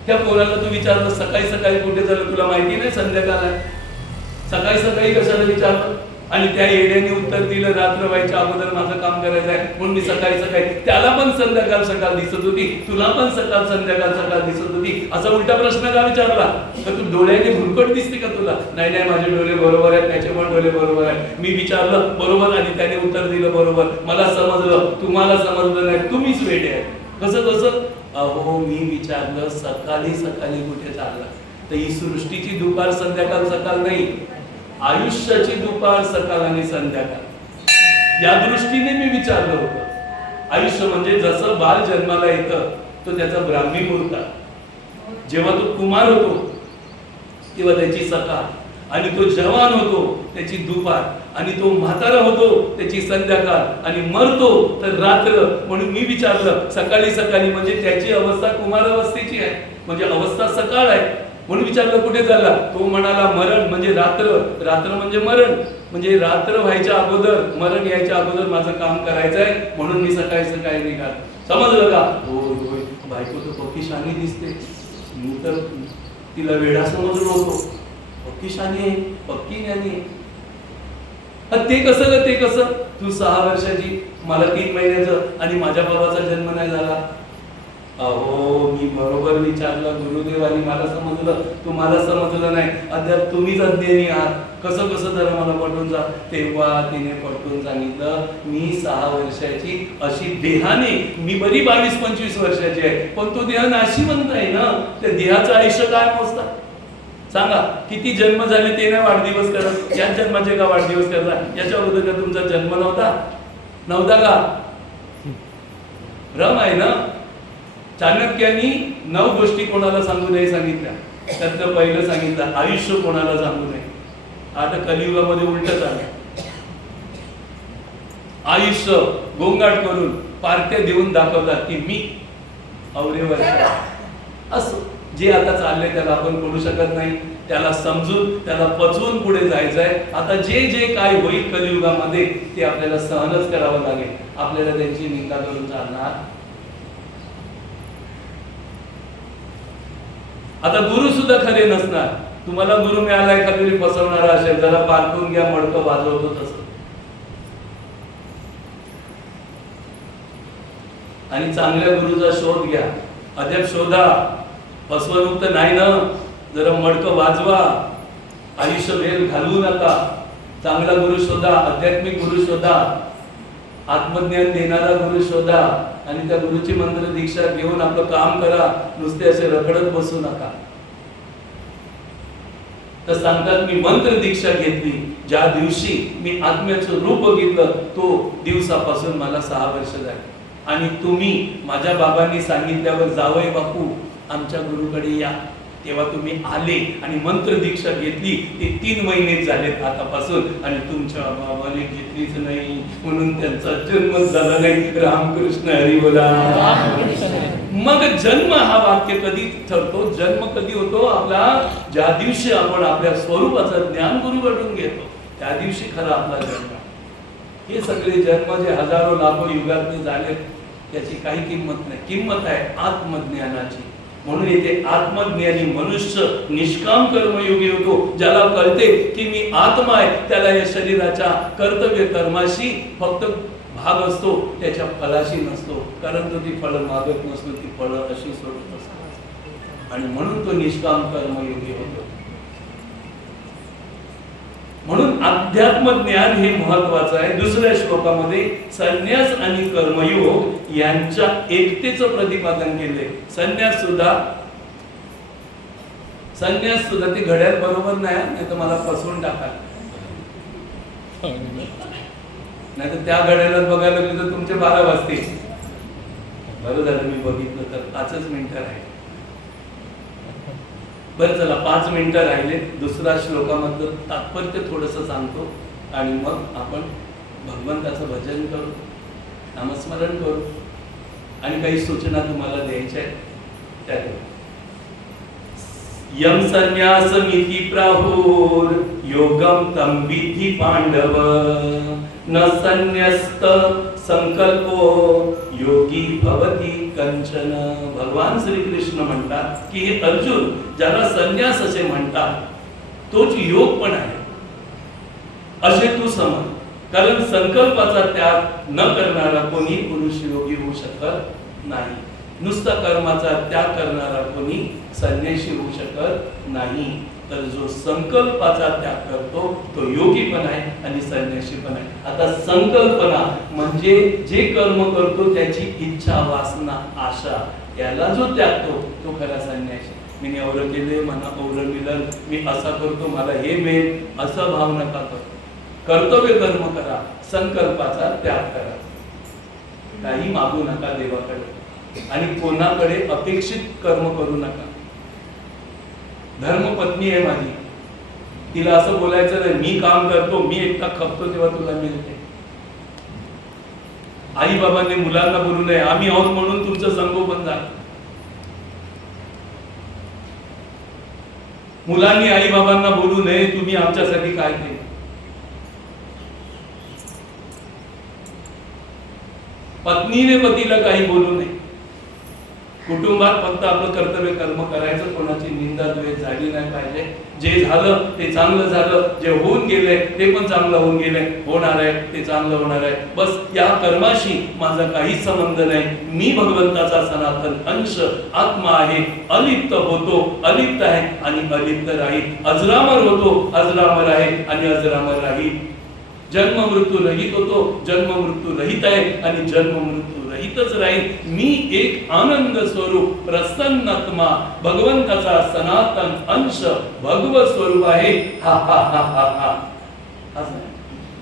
त्या पोराला तू विचारलं सकाळी सकाळी कुठे झालं, तुला माहिती नाही संध्याकाळ आहे. सकाळी सकाळी कशाला विचारलं. आणि त्या येड्याने उत्तर दिलं, रात्र व्हायच्या अगोदर माझं काम करायचं आहे म्हणून मी सकाळी सकाळी. त्याला पण संध्याकाळ सकाळ दिसत होती, तुला पण सकाळ संध्याकाळ सकाळ दिसत होती. असा उलटा प्रश्न का विचारला. तर तू डोळ्याने भुरकट दिसते का तुला. नाही नाही माझे डोळे बरोबर आहेत, त्याचे पण डोळे बरोबर आहेत. मी विचारलं बरोबर आणि त्याने उत्तर दिलं बरोबर. मला समजलं, तुम्हाला समजलं नाही, तुम्हीच वेडे आहे. कसं कसं. अहो मी विचारलं सकाळी सकाळी कुठे चालला. तर ही सृष्टीची दुपार संध्याकाळ सकाळ नाही, आयुष्याची दुपार सकाळ आणि संध्याकाळ या दृष्टीने मी विचारलं होतं. आयुष्य म्हणजे जसं बाल जन्माला येतं तो त्याचा ब्राह्मी मुहूर्त. जेव्हा तो कुमार होतो तेव्हा त्याची सकाळ, आणि तो जवान होतो त्याची दुपार, आणि तो म्हातारा होतो त्याची संध्याकाळ, आणि मरतो तर रात्र. म्हणून मी विचारलं सकाळी सकाळी म्हणजे त्याची अवस्था कुमार अवस्थेची आहे, म्हणजे अवस्था सकाळ आहे. म्हणून विचारलं कुठे चालला. तो म्हणाला मरण म्हणजे रात्र, रात्र म्हणजे मरण, म्हणजे रात्र व्हायच्या अगोदर, मरण यायच्या अगोदर माझं काम करायचं आहे म्हणून मी सकाळी सकाळी निघाल. समजलं का. होय होय बायको तर पक्की शानी दिसते. मी तर तिला वेडा समजलो होतो. पक्की शानी आहे, पक्की ज्ञानी. ते कसं ग, ते कसं. तू 6 वर्षाची, मला 3 महिन्याचं, आणि माझ्या बाबाचा जन्म नाही झाला. अहो मी बरोबर विचारलं गुरुदेवानी, मला समजलं, तुम्हाला समजलं नाही. अद्याप तुम्हीच अज्ञानी आहात. कसं कसं जरा मला पटवून जा. तेव्हा तिने पटवून सांगितलं मी 6 वर्षाची अशी देहाने, मी बरी 22-25 वर्षाची आहे, पण तो देह नाशिवंत आहे ना. त्या देहाचं आयुष्य काय मोजतात सांगा. किती जन्म झाले ते नाही वाढदिवस करत. याच जन्माचे का वाढदिवस करता. याच्या अगोदर का तुमचा जन्म नव्हता का. भ्रम आहे ना. चाणक्यांनी 9 गोष्टी कोणाला सांगू नये सांगितल्या. त्यातलं पहिलं सांगितलं आयुष्य कोणाला सांगू नये. आता कलियुगामध्ये उलट झालं. आयुष्य गोंगाट करून पार्ट्या देऊन दाखवतात की मी अवरेवर असं. जे आता चाललंय त्याला आपण करू शकत नाही. त्याला समजून, त्याला पचवून पुढे जायचंय. आता जे जे काय होईल कलियुगामध्ये ते आपल्याला सहनच करावं लागेल. आपल्याला त्यांची निंदा करून चालणार. आता गुरु सुद्धा खरे नसणार. तुम्हाला गुरु मिळाला एखादी फसवणारा असेल, जरा पारखून घ्या, मडकं वाजवतो तसं. आणि चांगल्या गुरुचा शोध घ्या. अद्याप शोधा, फसवणूक तर नाही ना. जरा मडकं वाजवा, आयुष्य वेळ घालवू नका. चांगला गुरु शोधा, आध्यात्मिक गुरु शोधा. आत्मज्ञान देणारा गुरु शोधा आणि त्या गुरुची मंत्र दीक्षा घेऊन आपलं काम करा, नुसते असे रखडत बसू नका. तर सांगतात मी मंत्र दीक्षा घेतली ज्या दिवशी मी आत्म्याचं रूप बघितलं तो दिवसापासून मला 6 वर्ष झाली. आणि तुम्ही माझ्या बाबांनी सांगितल्यावर जावई बापू आमच्या गुरुकडे या, तेव्हा तुम्ही आले आणि मंत्र दीक्षा घेतली. ते 3 महिने झालेत आतापासून आणि तुमच्या बाबाने घेतलीच नाही म्हणून त्यांचा जन्म झाला नाही. रामकृष्ण हरी बोला. मग जन्म हा वाक्य कधी ठरतो, जन्म कधी होतो आपला, ज्या दिवशी आपण आपल्या स्वरूपाचं ज्ञान गुरुकडून घेतो त्या दिवशी खरा आपला जन्म. हे सगळे जन्म जे हजारो लाखो युगात झाले त्याची काही किंमत नाही. किंमत आहे आत्मज्ञानाची. म्हणून इथे आत्मज्ञानी मनुष्य निष्काम कर्मयोगी होतो. ज्याला कळते की मी आत्मा आहे त्याला या शरीराच्या कर्तव्य कर्माशी फक्त भाग असतो, त्याच्या फळाशी नसतो. कारण तो ती फळं मागत नसतो, ती फळं अशी सोडत असतो आणि म्हणून तो निष्काम कर्मयोगी होतो. म्हणून अध्यात्म ज्ञान हे महत्वाचं आहे. दुसऱ्या श्लोकामध्ये संन्यास आणि कर्मयोग यांच्या एकतेचं प्रतिपादन केले. संन्यास सुद्धा ते घड्याळ बरोबर नाही तर मला फसवून टाका. नाही तर त्या घड्याळात बघायला लागले तर तुमचे 12 वाजतील. बरं झालं मी बघितलं तर 5च मिनिटं राहिले. बरं चला 5 मिनिटं राहिले. दुसऱ्या श्लोकामधलं तात्पर्य थोडंसं सांगतो आणि मग आपण भगवंताचं भजन करू, नामस्मरण करू आणि काही सूचना तुम्हाला द्यायच्या आहेत त्या देऊ. यम संन्यास मिति प्राहुर योगम तम विधि पांडव न संन्यस्त संकल्पो योगी भवती कंचन. भगवान श्री कृष्ण म्हणतात की हे अर्जुन, ज्याला संन्यास असे म्हणतात तोच योग पण आहे असे तू समज. कारण संकल्पाचा त्याग न करणारा कोणी पुरुष योगी होऊ शकत नाही. नुसता कर्माचा त्याग करणारा कोणी संन्यासी होऊ शकत नाही. तर जो संकल्पाचा त्याग करतो तो योगी पण आहे आणि संन्यासी पण आहे. आता संकल्पना म्हणजे जे कर्म करतो त्याची इच्छा, वासना, आशा याला जो त्यागतो तो खरा संन्यासी. मी एवढं केले मला एवढं मिळालं, मी असा करतो मला हे मिळेल असं भाव नका करू. कर्तव्य कर्म करा, संकल्पाचा त्याग करा, काही मागू नका देवाकडे आणि कोणाकडे अपेक्षित कर्म करू नका. धर्मपत्नी आहे माझी, तिला असं बोलायचं नाही मी काम करतो, मी एकटा खपतो तेव्हा तुला मिळते. आई बाबांनी मुलांना बोलू नये आम्ही आहोत म्हणून तुमचं संगोपन झालं. मुलांनी आई बाबांना बोलू नये तुम्ही आमच्यासाठी काय केलं. पत्नीने पतीला काही बोलू नये. कुटुंबात फक्त आपलं कर्तव्य कर्म करायचं, कोणाची निंदा द्वेष झाली नाही पाहिजे. जे झालं ते चांगलं झालं, जे होऊन गेले ते पण चांगलं होऊन गेले, होणार आहे ते चांगलं होणार आहे. बस या कर्माशी माझा काही संबंध नाही. मी भगवंताचा सनातन अंश आत्मा आहे, अलिप्त होतो, अलिप्त आहे आणि अलिप्त राहील. अजरामर होतो, अजरामर आहे आणि अजरामर राहील. जन्म मृत्यू रहित होतो, जन्म मृत्यू रहित आहे आणि जन्म मृत्यू रहितच राहील. मी एक आनंद स्वरूप प्रसन्नात्मा भगवंताचा सनातन अंश भगवत स्वरूप आहे. हा हा हा हा हा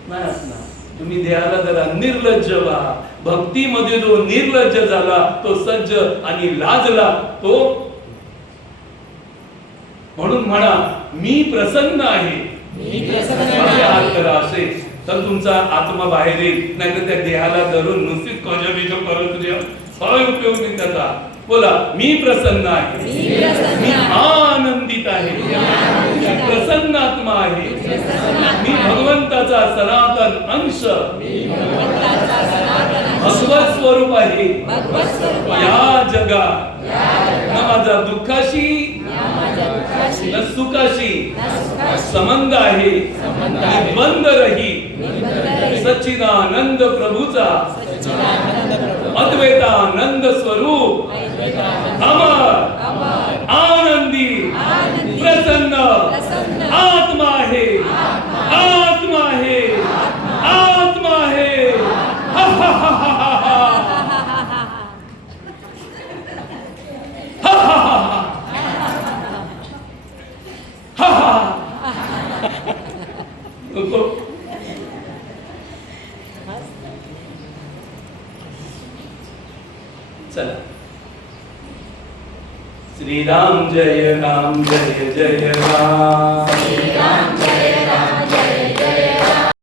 नाही असणार. तुम्ही देहाला जरा निर्लज्ज व्हा. भक्तीमध्ये जो निर्लज्ज झाला तो सज्ज आणि लाजला तो. म्हणून म्हणा मी प्रसन्न आहे. माझे हात करा असे तर तुमचा आत्मा बाहेर येईल. नाही तर त्या देहाला धरून नुसतीच कजबिज करत काय उपयोग नाही त्याचा. बोला मी प्रसन्न आहे, मी आनंदित आहे, प्रसन्न आत्मा आहे, मी भगवंताचा सनातन अंश भगवत स्वरूप आहे. या जगात न माझा दुःखाशी न सुखाशी संबंध आहे. मी बंद रही सच्चिदानंद प्रभूचा अद्वैतानंद स्वरूप अमर आनंदी प्रसन्न आत्मा आहे, आत्मा आहे, आत्मा आहे. चला. श्रीराम जय राम जय जय राम.